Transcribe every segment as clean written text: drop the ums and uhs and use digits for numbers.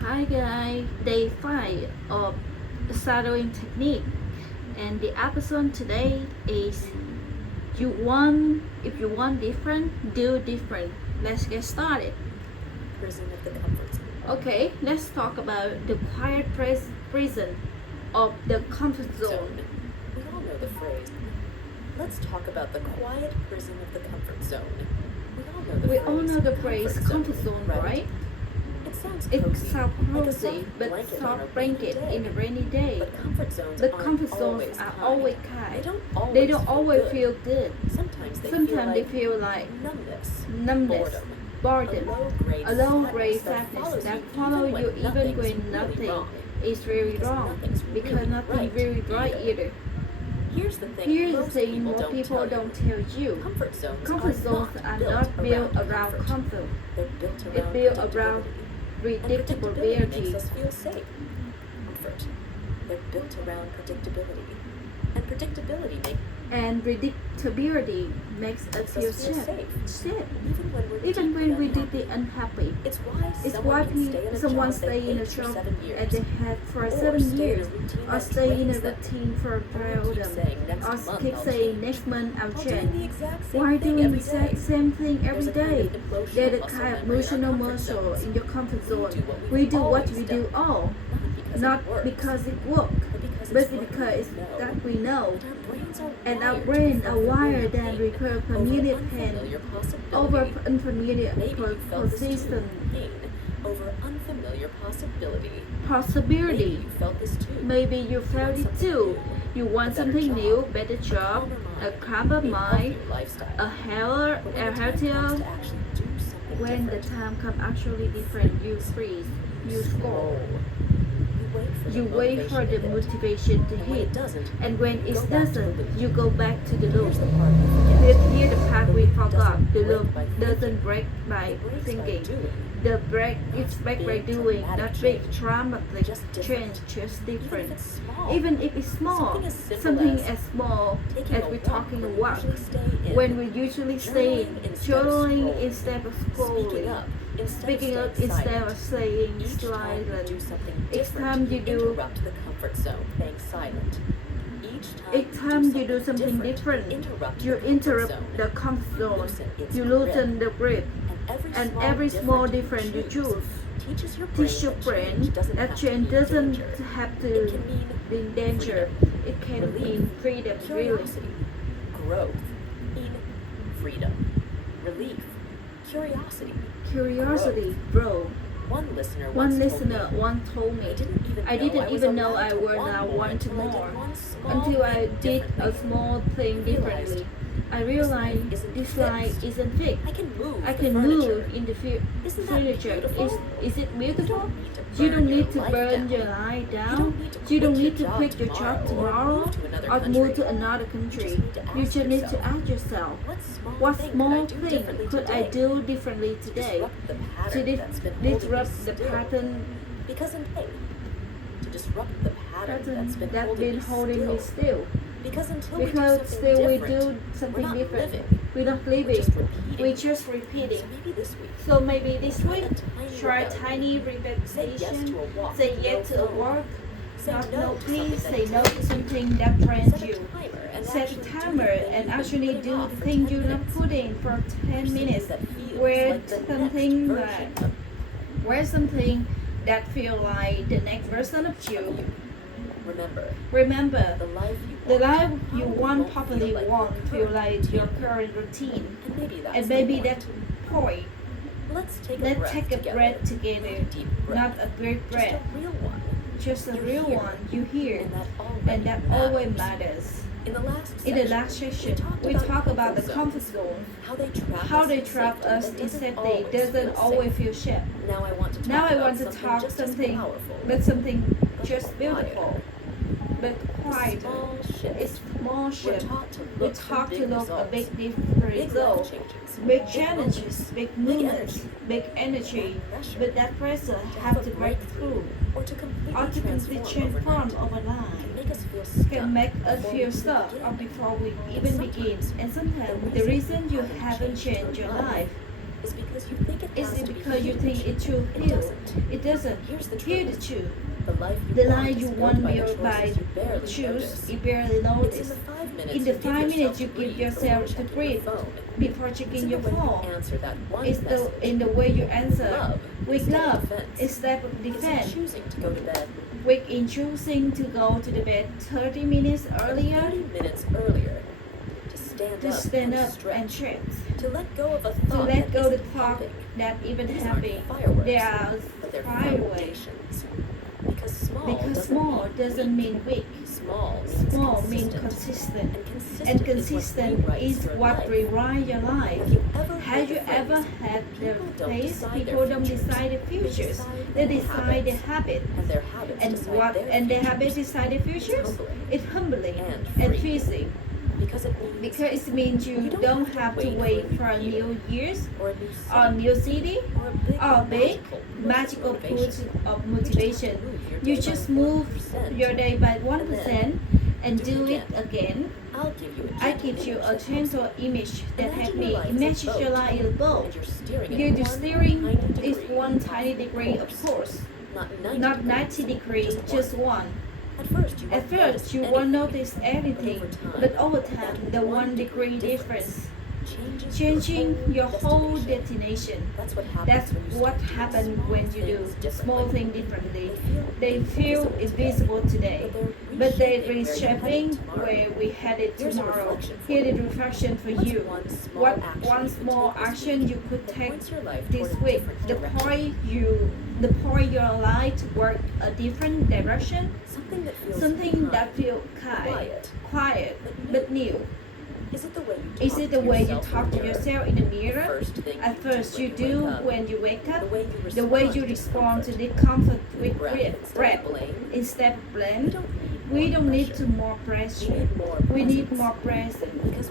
Hi guys, day 5 of shadowing technique, and the episode today is if you want different, do different. Let's get started. Prison of the comfort zone. Okay, let's talk about the quiet prison of the comfort zone. We all know the phrase. Let's talk about the quiet prison of the comfort zone. We all know the phrase comfort zone, right? It sounds It cozy, sounds like a cozy, soft but blanket on a soft rainy blanket day. in a rainy day. But comfort zones The aren't comfort zones always are kind. always kind. They They don't don't always good. feel good. Sometimes they feel like numbness, boredom, a a low-grade sadness that follows follow you even when nothing's nothing wrong. is really Because wrong, nothing's because really nothing right really right either. either. Here's the thing Most people don't tell you. Comfort zones Comfort zones are not built around comfort. They're built around predictability. predictability. Makes us feel safe. Comfort. They're built around predictability. And predictability And predictability makes us feel safe. Even when we're deeply unhappy. It's why someone stay in a job and they have for 7 years, or stay in a routine for boredom, or keep saying next month I'll change. Why doing the exact same thing every day? They're the kind of emotional muscle in your comfort zone. We do what we do all, not because it works, but because it's that we know. And our brains are wired than repair familiar pain over unfamiliar persistent over unfamiliar possibility. possibility. Maybe you felt this too. Maybe you felt it too. You want something new, better job, a calmer mind, a healthier. When the time comes actually different, you freeze, you score. You wait for the motivation to hit, and when it doesn't, you go back to the loop. Here's the part we forgot. The loop doesn't break by thinking. The break is break by doing, not big dramatic change, just different. Even if it's small, something as small as we're talking a walk, when we usually stay journaling instead of scrolling, speaking up instead of saying silent. Each time you do the comfort zone, staying silent. Each time you do something different, you interrupt the comfort zone, you loosen the grip, and every small difference you choose teach your brain that change doesn't have to be danger. It can mean freedom, really. Curiosity, growth, in freedom, relief, Curiosity, bro. One listener once told me, I didn't even know I was now want more until I did a small thing differently. I realized this life isn't fixed. I can move in the furniture. Is it beautiful? You don't need to burn your life down. You don't need to quit your job tomorrow or move to another country. You just need to ask yourself, what small thing could I do differently today to disrupt the pattern Because in pain, to disrupt the pattern that's been holding me still? Because Because still we do we're something not different. living. We're not We're living. just repeating. We're just repeating. So maybe this week, So maybe this week, try a tiny repetition. say yes to a walk. Not no please. Say no to something that drains you. Set a timer and actually do the thing you're not putting for 10 minutes. Wear something that feel like the next version of you. Remember, the life you want probably won't feel like your current routine. And maybe that's the point. Let's take a breath together. Not a great breath, just a real one you hear. And that always matters. In the last session, we talk about the comfort zone, how they trap us instead they doesn't always feel safe. Now I want to talk something just beautiful, but quiet. It's small shift. We talk to look a big different result. Big challenges, big movements, big energy, but that pressure have to break through or to or to completely transform overnight. Can make us feel stuck or before we even begin. And sometimes the reason you haven't changed your life is because you think it Is has it to be because you huge. think it should It heal? doesn't. It doesn't. Here's the Here's truth. the truth. The life you The want life is you built want by the built by choices you barely choose notice. you barely It's notice. in the 5 minutes In the you give 5 minutes yourself you to give breathe yourself before to checking breathe your phone. before It's checking in your the way phone. you answer that one It's message in the way you answer love with instead of love defense. instead of It's in defense. choosing to go to bed With in choosing to go to the bed 30 minutes earlier, 30 minutes earlier, to stand up and stretch, to let go of a to thought let that go the isn't thought pumping. that even These happy. aren't fireworks, They are but they're fireworks. foundations. Because small Because small doesn't mean weak. Small Small means means consistent. consistent. And And consistent is what rewrites your life. Have you Have ever you heard the ever phrase, had the phrase, decide their people don't futures. decide the futures, They they decide the habits. habit. And their habits And decide what their and their futures. habits decide the futures? humbling. It's humbling And and freeing. freezing. Because it means Because it means you don't have to wait for a new years or a new or city, new city or or a big magical push of You motivation. You just move your day by 1% and do it again. I give you a gentle image that helps me. Imagine Imagine your life in a boat. and you're steering it Your steering is degree. one tiny degree, of course. Not 90 Not 90 degrees, just one. At first, you won't notice anything, but over time, the 1 degree difference changing your whole destination. That's what happens when you do small things differently. They feel invisible today, but they're reshaping where we headed tomorrow. Here is reflection for you. What one small action you could take this week? The point your life to work a different direction. Something that feels quiet, but new. Is it the way you talk to yourself in the mirror? At first you do when you wake up. The way you respond to the comfort with breath instead of blame. We don't need to more pressure. We need more presence.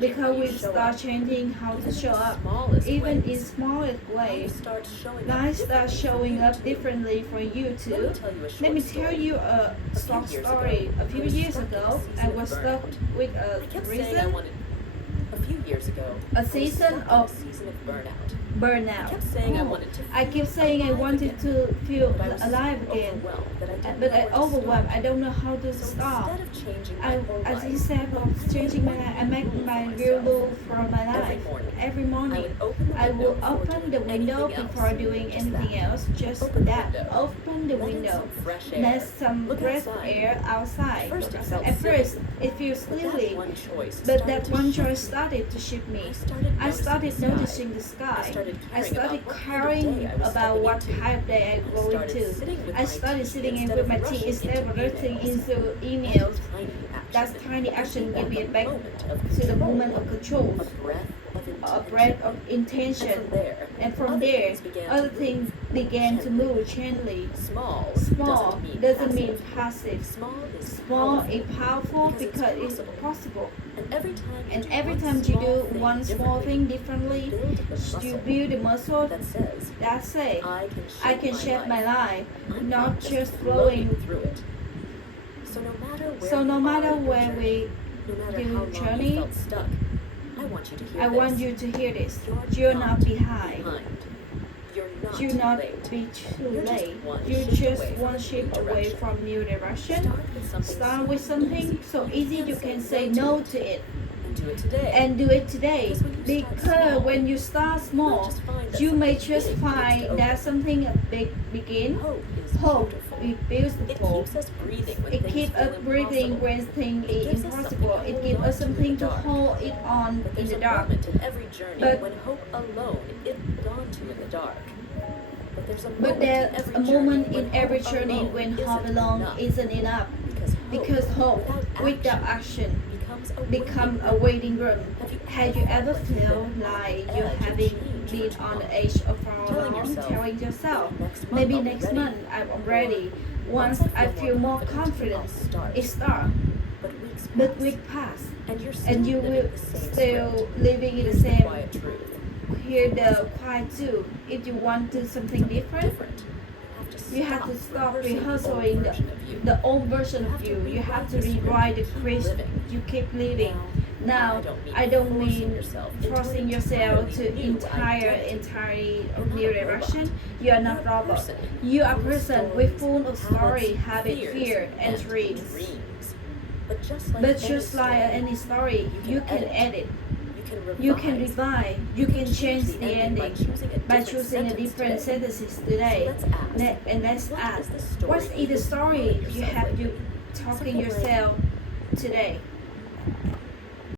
Because we start changing how to show up, even in smallest ways. Life starts showing up differently for you too. Let me tell you a short story. A few years ago, I was stuck with a reason, a season of burnout. I kept saying I wanted to feel but I was alive so again. overwhelmed But I I didn't know where to overwhelmed. start. I don't know how to So start. instead of changing my whole life, Instead of changing my life, I make my real rule for my life. Every morning, I will open the window before doing anything else. Just Open the that. window. Open the Let in window. some fresh air. Let some Look fresh outside. air outside. At first it felt At silly. first, it feels But silly. that one choice But started that to one shift choice me. started to shift me. I started noticing the sky. I started caring about what kind of day I I go started into. sitting with I my started tea sitting in instead with of my rushing tea instead of into rushing emails. into emails. That's That's tiny action give me back to to the moment of control, a breath of intention. And from there, other things began to move gently. Small doesn't mean passive. Small is powerful because it's possible. And every time you do one small thing differently, you build a muscle that says, I can shape my life, not just flowing. through it. So no matter where we no matter do how long journey, you felt stuck, I want you to hear I this. want you to hear this. You're not behind. You're not be too You're just late. one You're shift just away from one new shift away direction. from new direction. Start with something so easy you can say no to it and do it today. and do it today. Because when you start small, you may just find that something a big begin. Hope is It beautiful. keeps us breathing when It things keeps feel us breathing impossible. when things It is gives us impossible. something to It gives hold us on to in something the to dark. hold it on But in there's the a dark. moment in every journey But- when hope alone isn't gone to in the dark. But there's a moment in every journey when hope alone isn't enough. Because hope without action become a waiting room. Have you ever felt like you having been on the edge of for long, telling yourself, maybe next month I'm ready. Once I feel more confident, it starts. But weeks pass, and you will still living in the same. quiet truth. Hear the quiet too. If you want to do something different, you have to stop rehearsing the old version of you. You have to rewrite the script you keep living. Now, I don't mean forcing yourself to entirely new direction. You are not robot. You are a person with full of story, habit, fear, and dreams. But just like any story, you can edit. You can revise, you can change the ending by choosing a different sentences today. And let's ask, what is the story you have you talking yourself today?